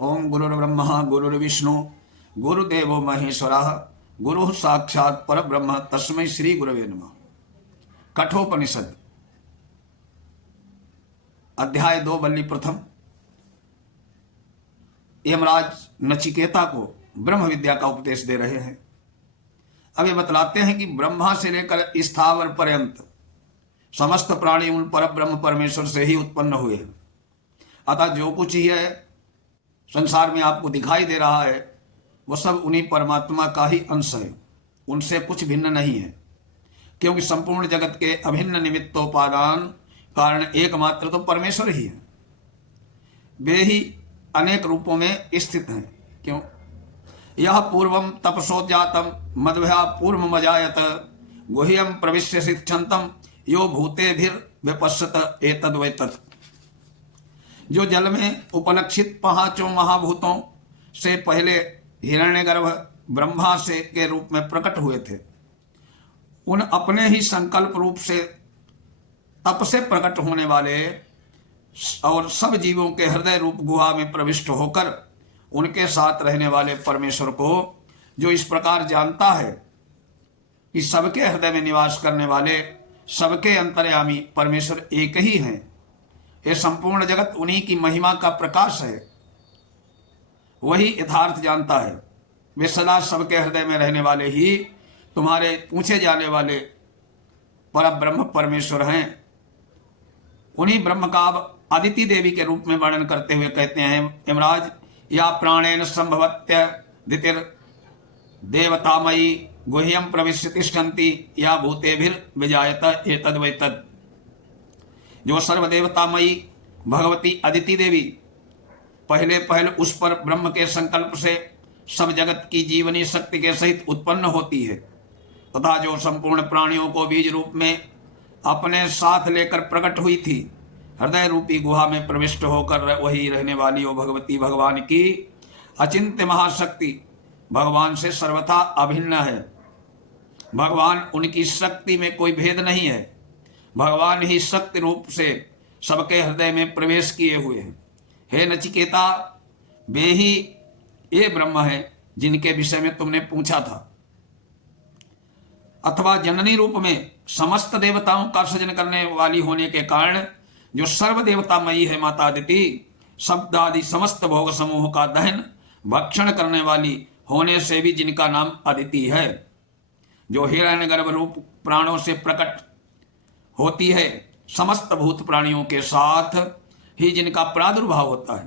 ओम गुरुर्ब्रह्मा गुरुर्विष्णु गुरुदेवो महेश्वरः गुरु साक्षात परब्रह्म तस्मै श्री गुरवे नमः। कठोपनिषद अध्याय 2 बल्ली प्रथम। यमराज नचिकेता को ब्रह्म विद्या का उपदेश दे रहे हैं। अब ये बतलाते हैं कि ब्रह्मा से लेकर स्थावर पर्यंत समस्त प्राणी उन पर ब्रह्म परमेश्वर से ही उत्पन्न हुए हैं। अतः जो कुछ ही है संसार में आपको दिखाई दे रहा है वो सब उन्हीं परमात्मा का ही अंश है, उनसे कुछ भिन्न नहीं है। क्योंकि संपूर्ण जगत के अभिन्न निमित्तोपादान कारण एकमात्र तो परमेश्वर ही है। वे ही अनेक रूपों में स्थित हैं। क्यों? यह पूर्वम तपसोजातम मद्भ्या पूर्व मजायत गुह्यम प्रविश्य शिक्षंतम यो भूतेभिर विपश्यत एतद्वैतत्। जो जल में उपलक्षित पांचों महाभूतों से पहले हिरण्यगर्भ ब्रह्मा से के रूप में प्रकट हुए थे, उन अपने ही संकल्प रूप से तप से प्रकट होने वाले और सब जीवों के हृदय रूप गुहा में प्रविष्ट होकर उनके साथ रहने वाले परमेश्वर को जो इस प्रकार जानता है कि सबके हृदय में निवास करने वाले सबके अंतर्यामी परमेश्वर एक ही हैं। ये संपूर्ण जगत उन्हीं की महिमा का प्रकाश है, वही यथार्थ जानता है। वे सदा सबके हृदय में रहने वाले ही तुम्हारे पूछे जाने वाले पर ब्रह्म परमेश्वर हैं। उन्हीं ब्रह्म का अब अदिति देवी के रूप में वर्णन करते हुए कहते हैं, यमराज या प्राणेन संभवत्य दितिर देवतामयी गुह्यम प्रविश्य तिष्ठन्ति या भूतेभिर विजायत एतद्वैतत्। जो सर्वदेवतामयी भगवती अदिति देवी पहले उस पर ब्रह्म के संकल्प से सब जगत की जीवनी शक्ति के सहित उत्पन्न होती है, तथा जो संपूर्ण प्राणियों को बीज रूप में अपने साथ लेकर प्रकट हुई थी, हृदय रूपी गुहा में प्रविष्ट होकर वही रहने वाली वो भगवती भगवान की अचिंत्य महाशक्ति भगवान से सर्वथा अभिन्न है। भगवान उनकी शक्ति में कोई भेद नहीं है। भगवान ही शक्ति रूप से सबके हृदय में प्रवेश किए हुए हैं। हे नचिकेता, वे ही ये ब्रह्म है जिनके विषय में तुमने पूछा था। अथवा जननी रूप में समस्त देवताओं का सृजन करने वाली होने के कारण जो सर्वदेवतामयी है माता अदिति, शब्द आदि समस्त भोग समूह का दहन भक्षण करने वाली होने से भी जिनका नाम अदिति है, जो हिरण्यगर्भ रूप प्राणों से प्रकट होती है, समस्त भूत प्राणियों के साथ ही जिनका प्रादुर्भाव होता है,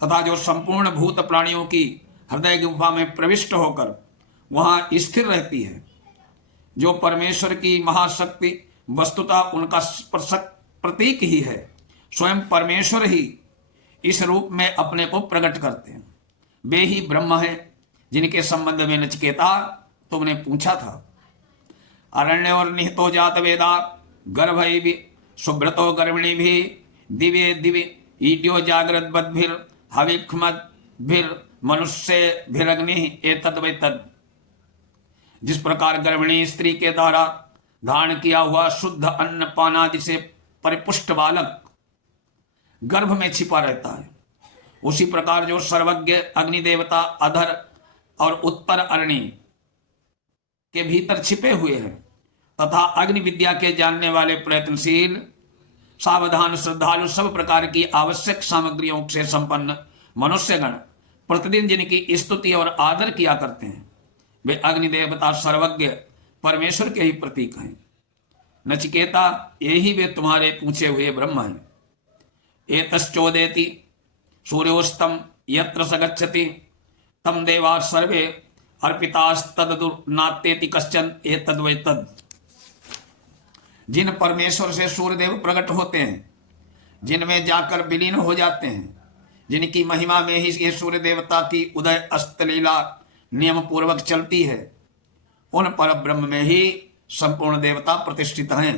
तथा जो संपूर्ण भूत प्राणियों की हृदय गुफा में प्रविष्ट होकर वहां स्थिर रहती है, जो परमेश्वर की महाशक्ति वस्तुतः उनका प्रतीक ही है। स्वयं परमेश्वर ही इस रूप में अपने को प्रकट करते हैं। वे ही ब्रह्म है जिनके संबंध में नचिकेता तुमने पूछा था। अरण्य और निहितो जात वेदा गर्भई भी सुब्रतो गर्भिणी भी दिव्य दिव्य ईड्यो जागृत बद्भिर हविक्मद्भिर मनुष्य भिरग्नि एतद्वैतद्। जिस प्रकार गर्भिणी स्त्री के द्वारा धारण किया हुआ शुद्ध अन्न पानादि से परिपुष्ट बालक गर्भ में छिपा रहता है, उसी प्रकार जो सर्वज्ञ अग्नि देवता अधर और उत्तर अरणी के भीतर छिपे हुए हैं, तथा अग्नि विद्या के जानने वाले प्रयत्नशील सावधान श्रद्धालु सब प्रकार की आवश्यक सामग्रियों से संपन्न मनुष्यगण प्रतिदिन जिनकी स्तुति और आदर किया करते हैं, वे अग्नि देवता सर्वज्ञ परमेश्वर के ही प्रतीक हैं। नचिकेता, यही वे तुम्हारे पूछे हुए ब्रह्म हैं। एतश्चोदेति सूर्योस्तम यत्र स गच्छति तम देवा सर्वे अर्पितास्तदुर्नात्येति कश्चन एतद्वैतद्। जिन परमेश्वर से सूर्यदेव प्रकट होते हैं, जिनमें जाकर विलीन हो जाते हैं, जिनकी महिमा में ही ये सूर्य देवता की उदय अस्त लीला नियम पूर्वक चलती है, उन पर ब्रह्म में ही संपूर्ण देवता प्रतिष्ठित हैं,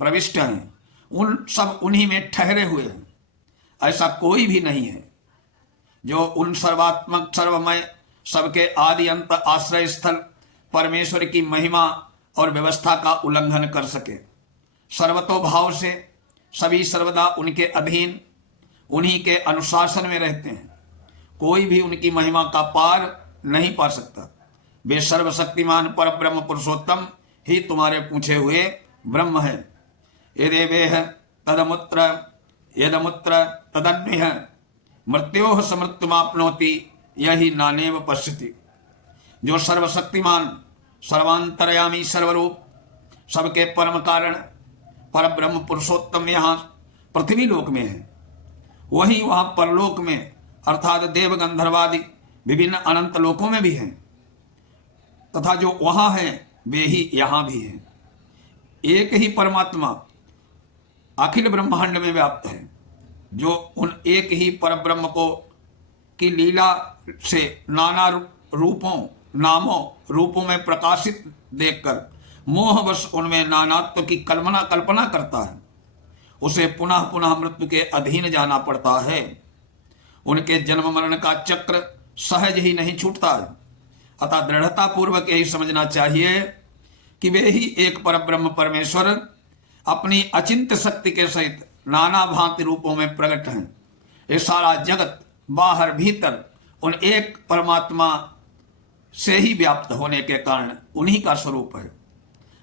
प्रविष्ट हैं। उन सब उन्हीं में ठहरे हुए हैं। ऐसा कोई भी नहीं है जो उन सर्वात्मक सर्वमय सबके आदि अंत आश्रय स्थल परमेश्वर की महिमा और व्यवस्था का उल्लंघन कर सके। सर्वतोभाव से सभी सर्वदा उनके अधीन उन्हीं के अनुशासन में रहते हैं। कोई भी उनकी महिमा का पार नहीं पा सकता। वे सर्वशक्तिमान पर ब्रह्म पुरुषोत्तम ही तुम्हारे पूछे हुए ब्रह्म है। यदेवेह तदमुत्र यदमुत्र तदन्य मृत्योः समृत्युमाप्नोति यही नानेव पश्यति। जो सर्वशक्तिमान, सर्वांतरयामी, सर्वरूप, सबके परम कारण पर ब्रह्म पुरुषोत्तम यहाँ पृथ्वी लोक में है, वही वहाँ परलोक में अर्थात देव गंधर्वादि विभिन्न अनंत लोकों में भी हैं, तथा जो वहाँ हैं वे ही यहाँ भी हैं। एक ही परमात्मा अखिल ब्रह्मांड में व्याप्त है, जो उन एक ही पर ब्रह्म को की लीला से नाना रूपों, नामों, रूपों में प्रकाशित देखकर मोहवश उनमें नानात्व की कल्पना करता है, उसे पुनः पुनः मृत्यु के अधीन जाना पड़ता है। उनके जन्म मरण का चक्र सहज ही नहीं छूटता है। अतः दृढ़ता पूर्वक यही समझना चाहिए कि वे ही एक पर ब्रह्म परमेश्वर अपनी अचिंत्य शक्ति के सहित नाना भांति रूपों में प्रकट हैं। ये सारा जगत बाहर भीतर उन एक परमात्मा से ही व्याप्त होने के कारण उन्हीं का स्वरूप है।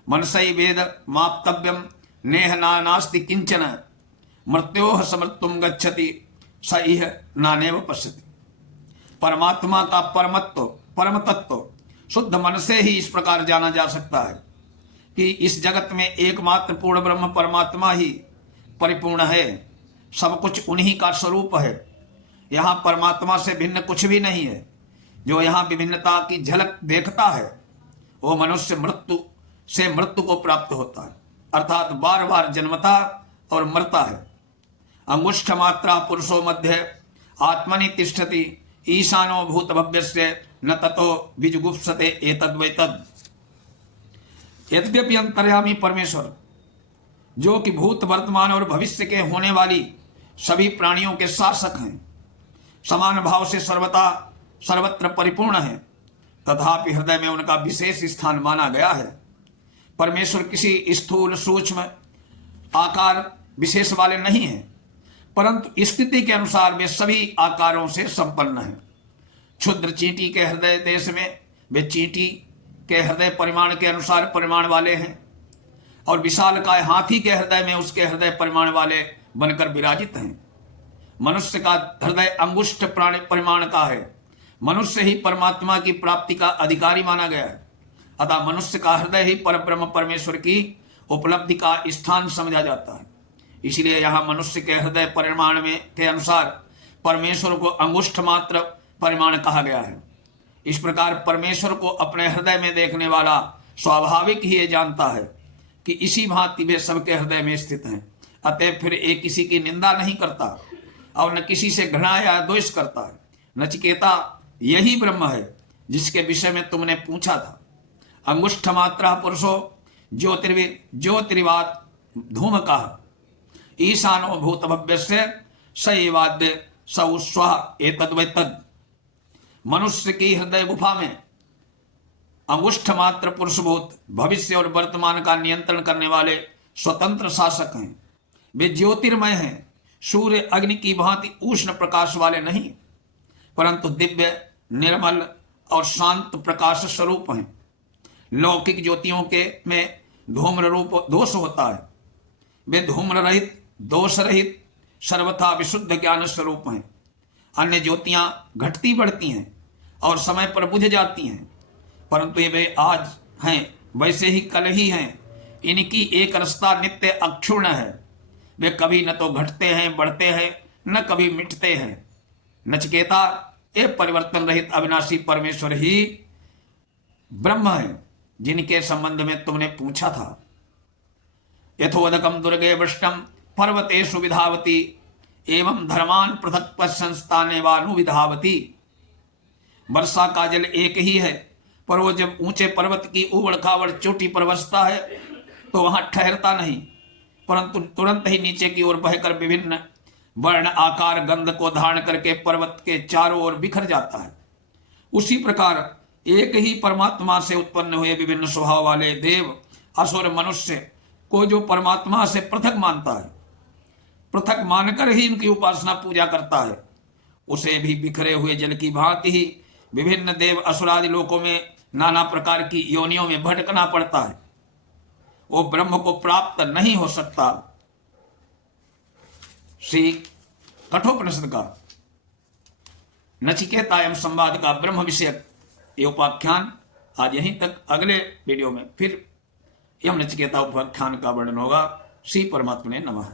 मनसई वेद माप्तव्यम नेह नास्ति किंचन मृत्योः समृत्युम गच्छति स इह नानेव पश्यति। परमात्मा का परम तत्व शुद्ध मन से ही इस प्रकार जाना जा सकता है कि इस जगत में एकमात्र पूर्ण ब्रह्म परमात्मा ही परिपूर्ण है, सब कुछ उन्हीं का स्वरूप है। यहाँ परमात्मा से भिन्न कुछ भी नहीं है। जो यहाँ विभिन्नता की झलक देखता है वो मनुष्य मृत्यु से मृत्यु को प्राप्त होता है, अर्थात बार बार जन्मता और मरता है। अंगुष्ठ मात्रा पुरुषो मध्य आत्मनि तिष्ठति ईशानो भूत भव्यस्य न ततो विजुगुप्सते एतद्वैतद। यद्यपि अंतर्यामी परमेश्वर जो कि भूत वर्तमान और भविष्य के होने वाली सभी प्राणियों के शासक हैं, समान भाव से सर्वत्र परिपूर्ण है, तथापि हृदय में उनका विशेष स्थान माना गया है। परमेश्वर किसी स्थूल सूक्ष्म आकार विशेष वाले नहीं हैं, परंतु स्थिति के अनुसार वे सभी आकारों से संपन्न हैं। क्षुद्र चींटी के हृदय देश में वे चींटी के हृदय परिमाण के अनुसार परिमाण वाले हैं, और विशालकाय हाथी के हृदय में उसके हृदय परिमाण वाले बनकर विराजित हैं। मनुष्य का हृदय अंगुष्ठ परिमाण का है। मनुष्य ही परमात्मा की प्राप्ति का अधिकारी माना गया है। अतः मनुष्य का हृदय ही परब्रह्म परमेश्वर की उपलब्धि का स्थान समझा जाता है। इसलिए यहाँ मनुष्य के हृदय परिमाण में के अनुसार परमेश्वर को अंगुष्ठ मात्र परिमाण कहा गया है। इस प्रकार परमेश्वर को अपने हृदय में देखने वाला स्वाभाविक ही ये जानता है कि इसी भांति वे सबके हृदय में स्थित हैं। अतः फिर एक किसी की निंदा नहीं करता और न किसी से घृणा या द्वेष करता है। नचिकेता, यही ब्रह्म है जिसके विषय में तुमने पूछा था। अंगुष्ठ मात्रा पुरुषो ज्योतिर्वाद धूम कहा ईशानो भूत भव्यस्य सैवाद्य सौस्व एतद्वैतद। मनुष्य की हृदय गुफा में अंगुष्ठ मात्र पुरुषभूत भविष्य और वर्तमान का नियंत्रण करने वाले स्वतंत्र शासक हैं। वे ज्योतिर्मय हैं, सूर्य अग्नि की भांति उष्ण प्रकाश वाले नहीं, परंतु दिव्य निर्मल और शांत प्रकाश स्वरूप हैं। लौकिक ज्योतियों के में धूम्र रूप दोष होता है। वे धूम्र रहित, दोष रहित, सर्वथा विशुद्ध ज्ञान स्वरूप हैं। अन्य ज्योतियां घटती बढ़ती हैं और समय पर बुझ जाती हैं, परंतु ये वे आज हैं वैसे ही कल ही हैं। इनकी एक रसता नित्य अक्षुण्ण है। वे कभी न तो घटते हैं, बढ़ते हैं, न कभी मिटते हैं। नचिकेता, ये परिवर्तन रहित अविनाशी परमेश्वर ही ब्रह्म है जिनके संबंध में तुमने पूछा था। यथोदकम दुर्गे वृष्टम पर्वतेषु विधावती एवं धर्मान पृथक पश्यंस्ताने वानुविधावती। वर्षा का जल एक ही है, पर वो जब ऊंचे पर्वत की उबड़ खाबड़ चोटी पर बरसता है तो वहां ठहरता नहीं, परंतु तुरंत ही नीचे की ओर बहकर विभिन्न वर्ण आकार गंध को धारण करके पर्वत के चारों ओर बिखर जाता है। उसी प्रकार एक ही परमात्मा से उत्पन्न हुए विभिन्न स्वभाव वाले देव, असुर, मनुष्य को जो परमात्मा से पृथक मानता है, पृथक मानकर ही इनकी उपासना पूजा करता है, उसे भी बिखरे हुए जल की भांति ही विभिन्न देव असुरादि लोकों में नाना प्रकार की योनियों में भटकना पड़ता है। वो ब्रह्म को प्राप्त नहीं हो सकता। श्री कठोपनिषद का नचिकेता एवं संवाद का ब्रह्म विषयक ये उपाख्यान आज यहीं तक। अगले वीडियो में फिर यम नचिकेता उपाख्यान का वर्णन होगा। श्री परमात्मा ने नमः।